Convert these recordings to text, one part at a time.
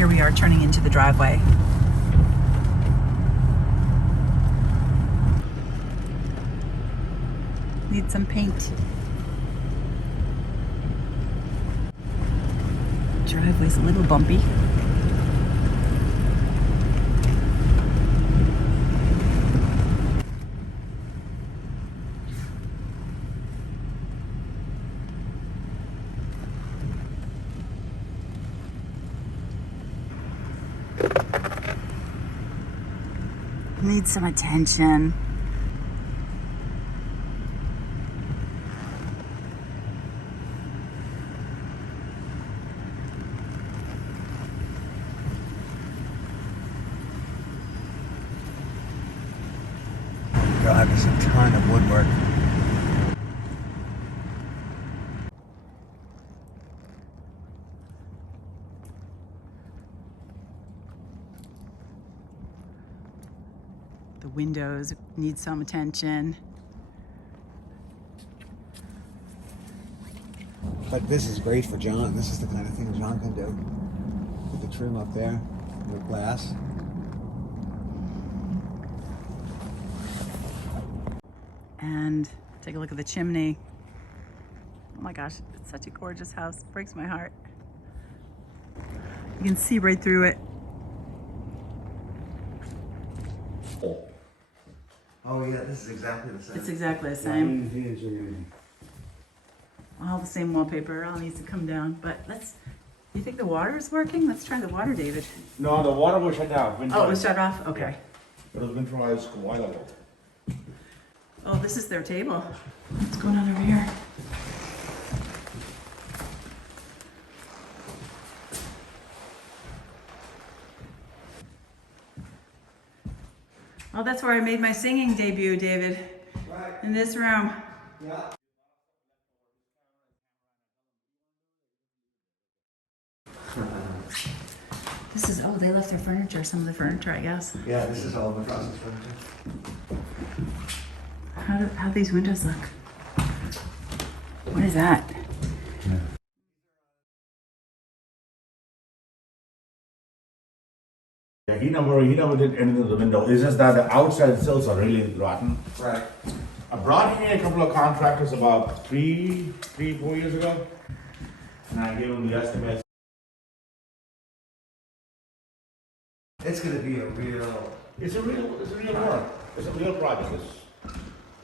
Here we are turning into the driveway. Need some paint. Driveway's a little bumpy. Needs some attention. God, there's a ton of woodwork. The windows need some attention. But this is great for John. This is the kind of thing John can do. Put the trim up there with glass. And take a look at the chimney. Oh my gosh, it's such a gorgeous house. It breaks my heart. You can see right through it. Oh yeah, this is exactly the same. It's exactly the same. All the same wallpaper. All needs to come down. But you think the water is working? Let's try the water, David. No, the water was shut down. Oh, it was shut off? Okay. It was winterized a while ago. Oh, this is their table. What's going on over here? Oh, that's where I made my singing debut, David. Right. In this room. Yeah. This is, oh, they left their furniture, some of the furniture, I guess. Yeah, this is all the process furniture. How do these windows look? What is that? Yeah, he never did anything to the window. It's just that the outside sills are really rotten. Right. I brought here a couple of contractors about 4 years ago, and I gave them the estimate. It's gonna be a real. It's a real work. It's a real project.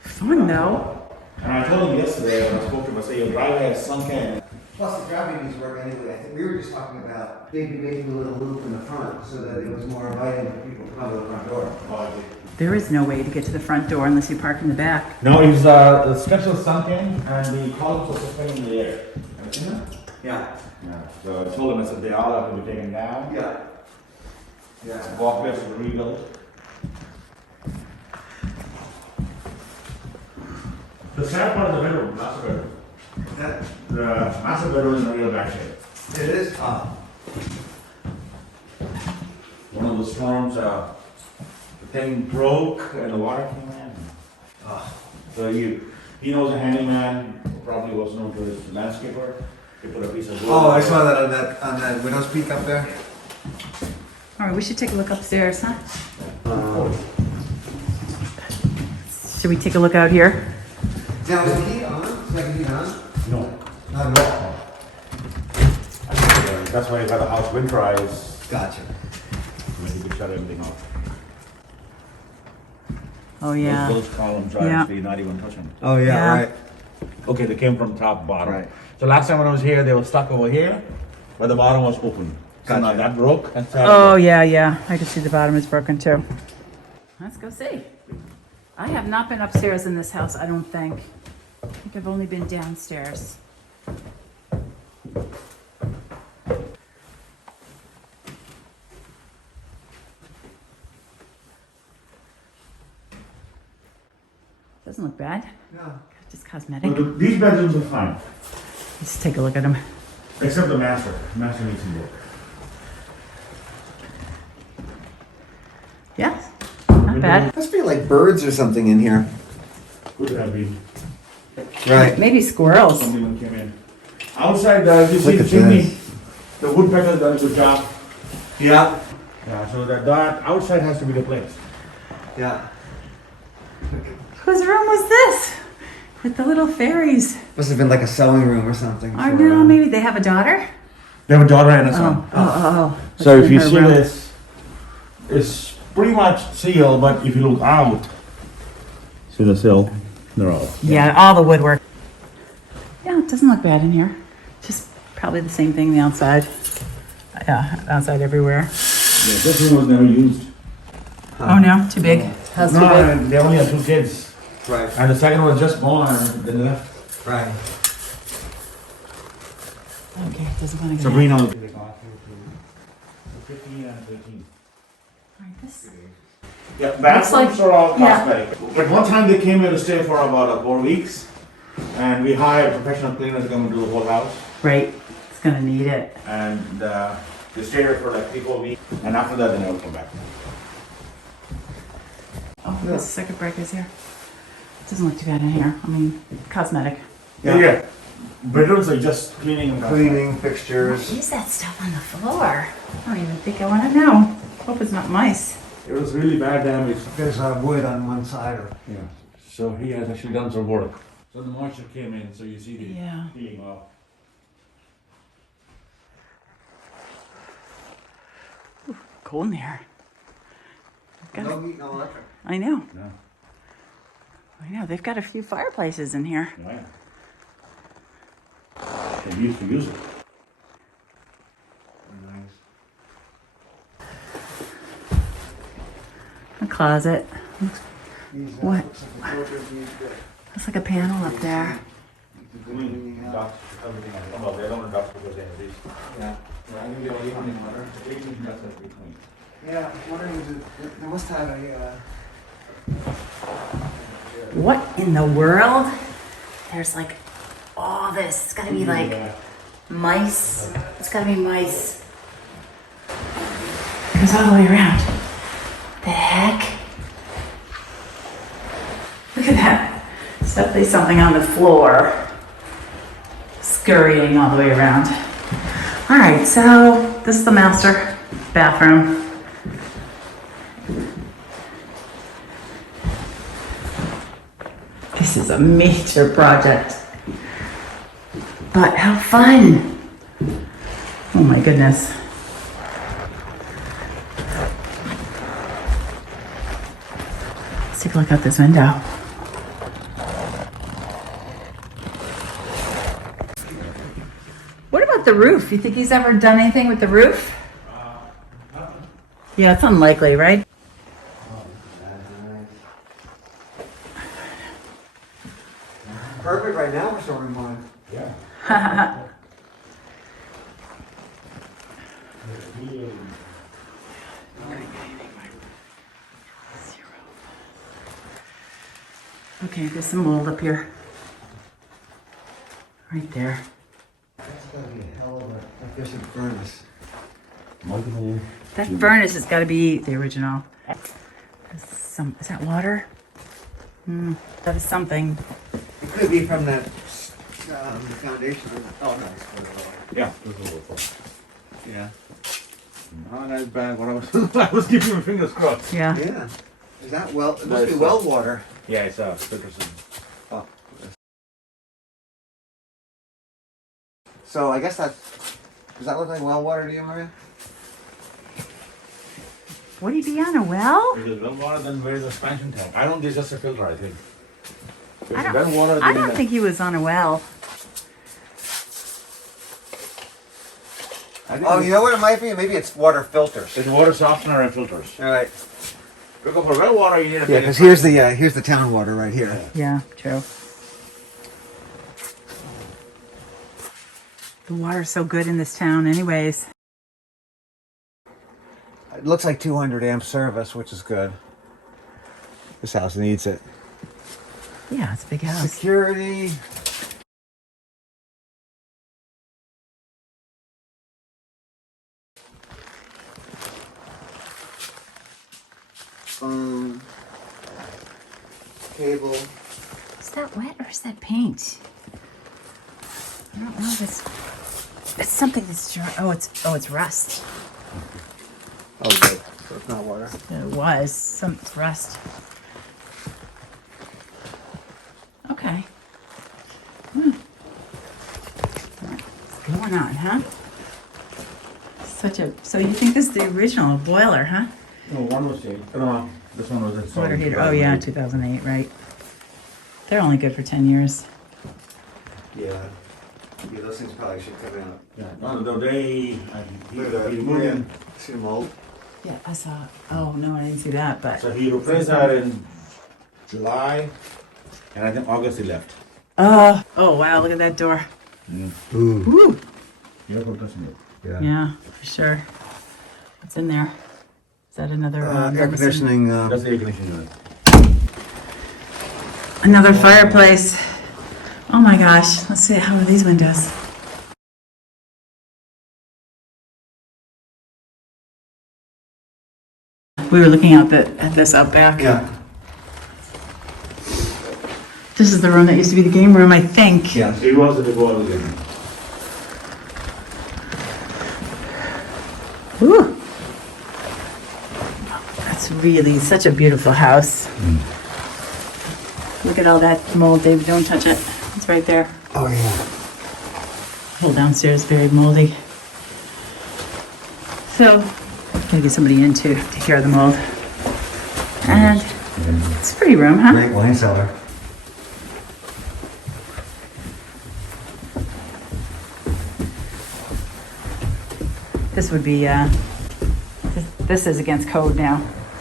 Fun though. And I told him yesterday when I spoke to him, I said, your driveway has sunk in. Plus the driveway needs work anyway. I think we were just talking about maybe making a little loop in the front so that it was more inviting for people to come to the front door. There is no way to get to the front door unless you park in the back. No, it's the structure sunk in and the columns are suspended in the air. Have you seen that? Yeah. Yeah. So I told him, I said, they all have to be taken down. Yeah. Yeah. Walkways to rebuild. The sad part of the bedroom, master bedroom. That, The master bedroom is in real bad shape. it is. One of the storms, the thing broke and the water came in. So he knows a handyman, probably was known to his landscaper. He put a piece of wood. Oh, I saw that on that widow's peak up there. All right, we should take a look upstairs, huh? Should we take a look out here? Now is the heat on? Is that heat on? No. Not at all. That's why you got the house winterized. Gotcha. You could shut everything off. Oh, yeah. Those columns are Yeah. actually not even touching. Oh yeah, Yeah. right. Okay, they came from top to bottom. Right. So last time when I was here, they were stuck over here, but the bottom was open. So now Gotcha. that broke. And Oh, yeah. I can see the bottom is broken too. Let's go see. I have not been upstairs in this house, I don't think. I think I've only been downstairs. Doesn't look bad. No. Just cosmetic. These bedrooms are fine, Let's take a look at them. except the master. The master needs some work. Yeah, not bad. Must be like birds or something in here. Could have been Right. Maybe squirrels. something that came in. Outside, you see Look the at chimney. this. The woodpecker done a good job. Yeah. Yeah, so that outside has to be replaced. Yeah. Whose room was this? With the little fairies. Must have been like a sewing room or something. I for, know, maybe they have a daughter? They have a daughter and a son. Oh. So What's if in you her see room? this, it's pretty much sealed, but if you look out, see the sill? They're all. Yeah, all the woodwork. Yeah, it doesn't look bad in here. Just probably the same thing on the outside. Yeah, outside everywhere. Yeah, this room was never used. Oh no, too big. House too big. No, they only had 2 kids. Right. And the second was just born and then left. Right. Okay, doesn't want to get Sabrina was 15 and 13. Alright, this. Yeah, bathrooms are all yeah. cosmetic. But one time they came here to stay for about 4 weeks, and we hired professional cleaners to come and do the whole house. Right, it's gonna need it. And they stayed here for like 3-4 weeks, and after that they never come back. Oh, there's a circuit breakers here. Doesn't look too bad in here. I mean, cosmetic. Yeah. Bedrooms are just cleaning and Cleaning What fixtures. is that stuff on the floor? I don't even think I want to know. Hope it's not mice. It was really bad damage. There's wood on one side. Yeah. So he has actually done some work. So the moisture came in, so you see the Yeah. peeling off. Cold in here. No heat, no electric. I know. Yeah. I know. They've got a few fireplaces in here. Yeah. They used to use it. Nice. A closet. What? What? Looks like a panel up there. Ducks, everything. Well, they don't have ducks because they have these. Yeah. I think they only have water. 18 ducks have to be cleaned. Yeah, I'm wondering, they must have a, What in the world? There's like all this. It's gotta be like mice. It's gotta be mice. It goes all the way around. The heck? Look at that. There's definitely something on the floor. Scurrying all the way around. All right, so this is the master bathroom. This is a major project. But how fun! Oh my goodness. Let's take a look out this window. What about the roof? You think he's ever done anything with the roof? Yeah, it's unlikely, right? perfect right now for storing mine. Yeah. Okay, there's some mold up here. Right there. That's gotta be a hell of a efficient furnace. That furnace has got to be the original. Is that water? That is something. It could be from that, the foundation. Oh, no. Yeah. Yeah. Not as bad. What I was, I was keeping my fingers crossed. Yeah. Yeah. Is that well, it No, must be it's well water. Yeah, it's filter system. Oh. So I guess does that look like well water to you, Maria? Would he be on a well? If it's well water, then where's the expansion tank? I don't think it's just a filter, I think. If I it's don't- well water, I then don't think he was on a well. I think Oh, you know what it might be? Maybe it's water filters. it's water softener and filters. All right. If you go for well water, you need a Yeah, because here's the town water right here. Yeah, true. The water's so good in this town anyways. It looks like 200 amp service, which is good. This house needs it. Yeah, it's a big house. Security. Phone. Cable. Is that wet or is that paint? I don't know if it's something that's dry. Oh, it's rust. Oh, good. So it's not water. It was some rust. Okay. What's going on, huh? So you think this is the original boiler, huh? No, one was changed. No, this one was installed. Water heater. Oh yeah, 2008, right? They're only good for 10 years. Yeah. Yeah, those things probably should come out. Yeah, no, they, Look at he that. moved Yeah. in. See the mold? Yeah, I saw. Oh no, I didn't see that. But So he replaced that in July, and I think August he left. oh wow, look at that door. Yeah. Ooh. Woo. Yeah, what doesn't it? Yeah. Yeah, for sure. What's in there? Is that another Air medicine? conditioning, That's the air conditioning unit. Another fireplace. Oh my gosh. Let's see. How are these windows? We were looking out at this out back. yeah. This is the room that used to be the game room, I think. Yeah. It was the ball again. Ooh. That's really such a beautiful house. Look at all that mold, David. Don't touch it. It's right there. Oh, yeah. Whole downstairs very moldy. So, gotta get somebody in to take care of the mold. And it's a pretty room, huh? Great wine cellar. This would be, this is against code now,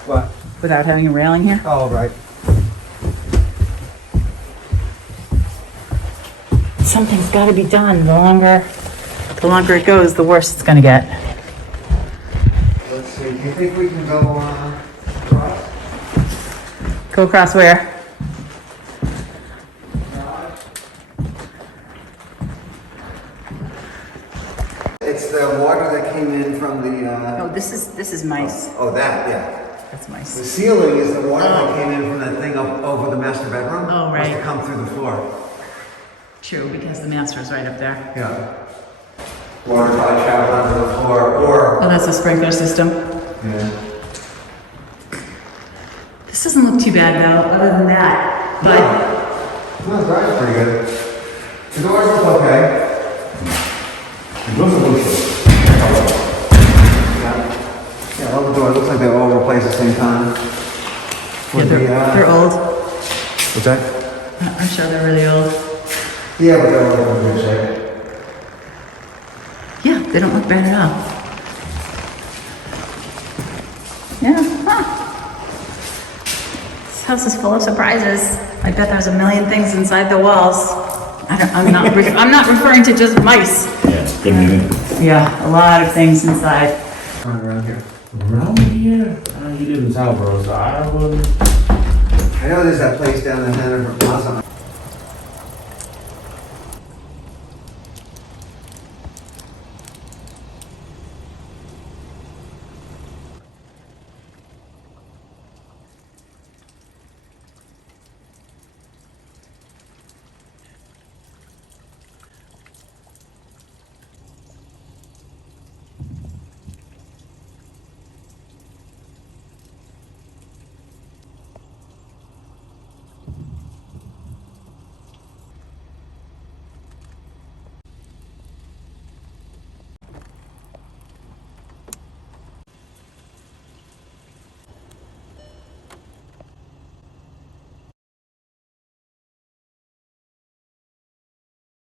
What? without having a railing here. Oh, right. Something's gotta be done. The longer it goes, the worse it's gonna get. Let's see. Do you think we can go across? Go across where? It's the water that came in from the, Oh, this is mice. oh, that, yeah. That's The mice. ceiling is the water that came in from that thing up over the master bedroom. Oh, Must right. have come through the floor. True, because the master's right up there. Yeah. Water probably traveled under the floor, or, Oh, that's a sprinkler system. yeah. This doesn't look too bad though, other than that. But No, the door's pretty good. The doors look okay. Those are bullshit. Yeah. Yeah, all the doors, looks like they were all replaced at the same time. yeah, With they're old. What's that? I'm sure they're really old. Yeah, but they're all in good shape. Yeah, they don't look bad at all. Yeah, huh. This house is full of surprises. I bet there's a million things inside the walls. I'm not referring to just mice. Yeah, it's good meeting. Yeah, a lot of things inside. Around here. Around here? He didn't tell, bro, so I wouldn't. I know there's that place down in Hanover Plaza.